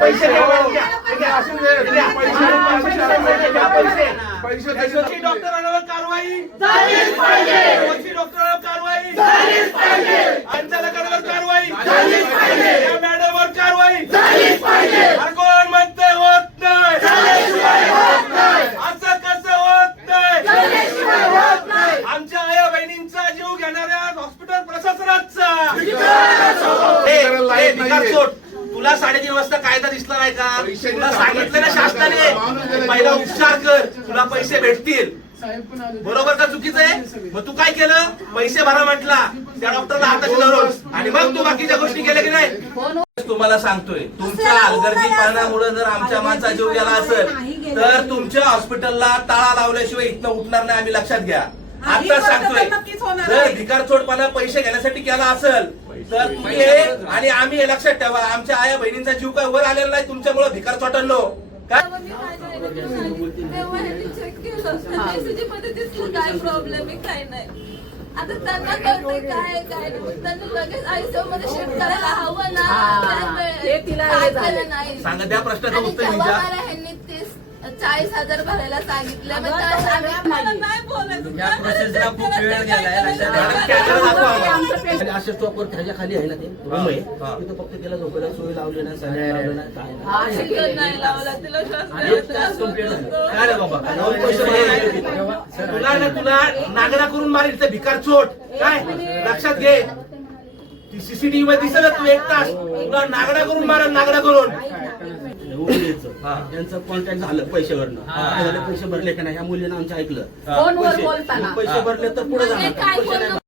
पैसे डॉक्टरांवर कारवाई झालीच पाहिजे, डॉक्टरांवर कारवाई झालीच पाहिजे, संचालकांवर कारवाई झालीच पाहिजे, मॅडमवर कारवाई झालीच पाहिजे. कोण म्हणते होत नाही, असं कसं होत नाही? आमच्या आया बहिणींचा जीव घेणाऱ्या हॉस्पिटल प्रशासनाचा तुला 3:30 वाजता कायदा दिसला नाही का? तुला सांगितलं ना शासनाने पहिला उपचार कर, तुला पैसे भेटतील. बरोबर का चुकीचं आहे? मग तू काय केलं? पैसे भरा म्हटला त्या डॉक्टरला हाताशी धरून आणि मग तू बाकीच्या गोष्टी केल्या की नाही? तुम्हाला सांगतोय, तुमच्या हलगर्जीपणामुळे जर आमच्या माणसा जीव गेला असेल तर तुमच्या हॉस्पिटलला टाळा लावल्याशिवाय इथनं उठणार नाही, आम्ही लक्षात घ्या. आता सांगतोय, जर भिकारचोटपणा पैसे घेण्यासाठी केला असेल तर तुम्ही आणि आम्ही हे लक्षात ठेवा, आमच्या आया बहिणींचा जीव काय वर आलेला नाही तुमच्यामुळे भिकारचोटांनो. काय प्रॉब्लेम आहे काय नाही. आता त्यांना कळतंय काय काय त्यांना लगेच आयसीयूमध्ये शिफ्ट करायला हवं ना, नाही सांगा त्या प्रश्नाचं उत्तर ह्यांनी 40,000 भरायला सांगितलं. नाही बोलायचं अशा स्टॉपवर त्याच्या खाली आहे ना ते रूम आहे, तिथं फक्त त्याला झोपायला सोय लावली नाही, सगळ्या लावलं नाही, काय नाही लावला तिला तुला नागडा करून मारेल ते भिकार चोट. काय लक्षात घे, सीसीटीव्ही मध्ये दिसत तू 1 तास तुला नागडा करून मारेल, नागडा करून. त्यांचं कॉन्टॅक्ट झालं पैशावरनं, पैसे भरले का नाही, ह्या मुलीनं आमचं ऐकलं, पैसे भरले तर पुढे जाणार.